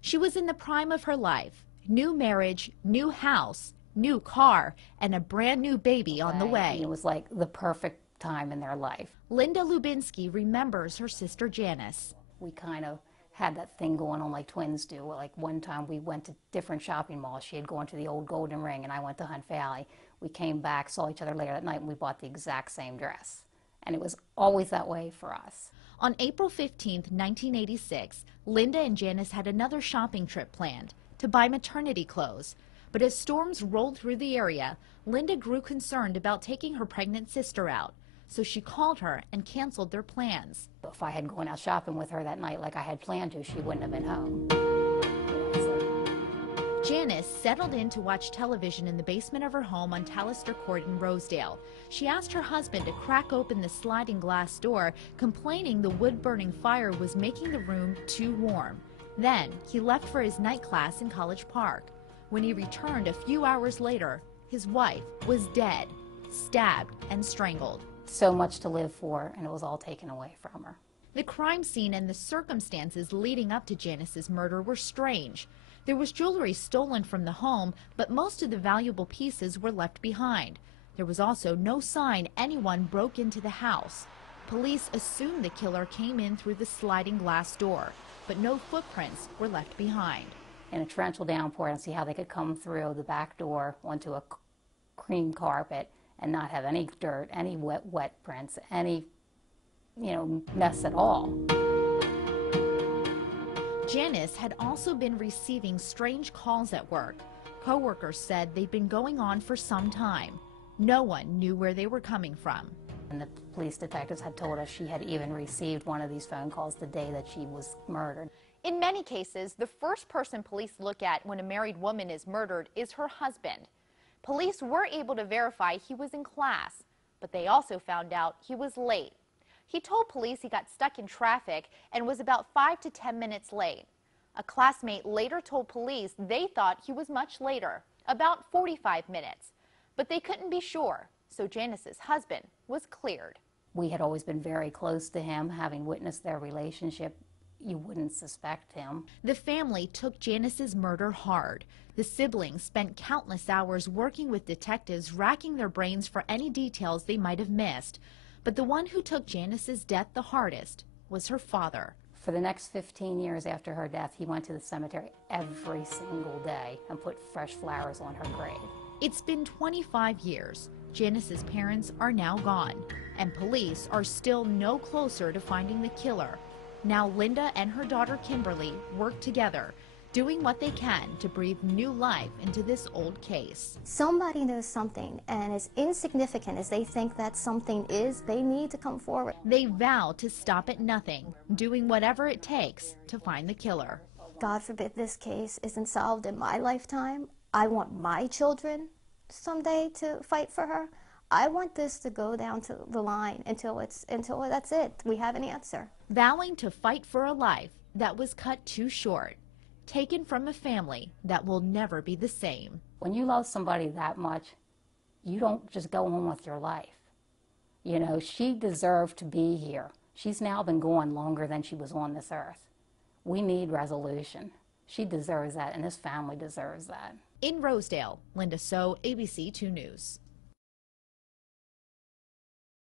She was in the prime of her life. New marriage, new house, new car, and a brand new baby on the way. It was like the perfect time in their life. Lynda Lubinski remembers her sister Janice. We kind of had that thing going on like twins do. Like one time we went to different shopping malls. She had gone to the old Golden Ring and I went to Hunt Valley. We came back, saw each other later that night, and we bought the exact same dress. And it was always that way for us. On April 15, 1986, Lynda and Janice had another shopping trip planned to buy maternity clothes. But as storms rolled through the area, Lynda grew concerned about taking her pregnant sister out. So she called her and canceled their plans. If I had gone out shopping with her that night like I had planned to, she wouldn't have been home. Janice settled in to watch television in the basement of her home on Talister Court in Rosedale. She asked her husband to crack open the sliding glass door, complaining the wood-burning fire was making the room too warm. Then he left for his night class in College Park. When he returned a few hours later, his wife was dead, stabbed and strangled. So much to live for, and it was all taken away from her. The crime scene and the circumstances leading up to Janice's murder were strange. There was jewelry stolen from the home, but most of the valuable pieces were left behind. There was also no sign anyone broke into the house. Police assumed the killer came in through the sliding glass door, but no footprints were left behind. In a torrential downpour, and see how they could come through the back door onto a cream carpet and not have any dirt, any wet prints, any, mess at all. Janice had also been receiving strange calls at work. Co-workers said they'd been going on for some time. No one knew where they were coming from. And the police detectives had told us she had even received one of these phone calls the day that she was murdered. In many cases, the first person police look at when a married woman is murdered is her husband. Police were able to verify he was in class, but they also found out he was late. He told police he got stuck in traffic and was about 5 to 10 minutes late. A classmate later told police they thought he was much later, about 45 minutes. But they couldn't be sure, so Janice's husband was cleared. We had always been very close to him, having witnessed their relationship. You wouldn't suspect him. The family took Janice's murder hard. The siblings spent countless hours working with detectives, racking their brains for any details they might have missed. But the one who took Janice's death the hardest was her father. For the next 15 years after her death, he went to the cemetery every single day and put fresh flowers on her grave. It's been 25 years. Janice's parents are now gone, and police are still no closer to finding the killer. Now Lynda and her daughter Kimberly work together, doing what they can to breathe new life into this old case. Somebody knows something, and as insignificant as they think that something is, they need to come forward. They vow to stop at nothing, doing whatever it takes to find the killer. God forbid this case isn't solved in my lifetime. I want my children someday to fight for her. I want this to go down to the line until that's it. We have an answer. Vowing to fight for a life that was cut too short, taken from a family that will never be the same. When you love somebody that much, you don't just go on with your life. She deserved to be here. She's now been gone longer than she was on this earth. We need resolution. She deserves that, and this family deserves that. In Rosedale, Lynda So, ABC 2 News.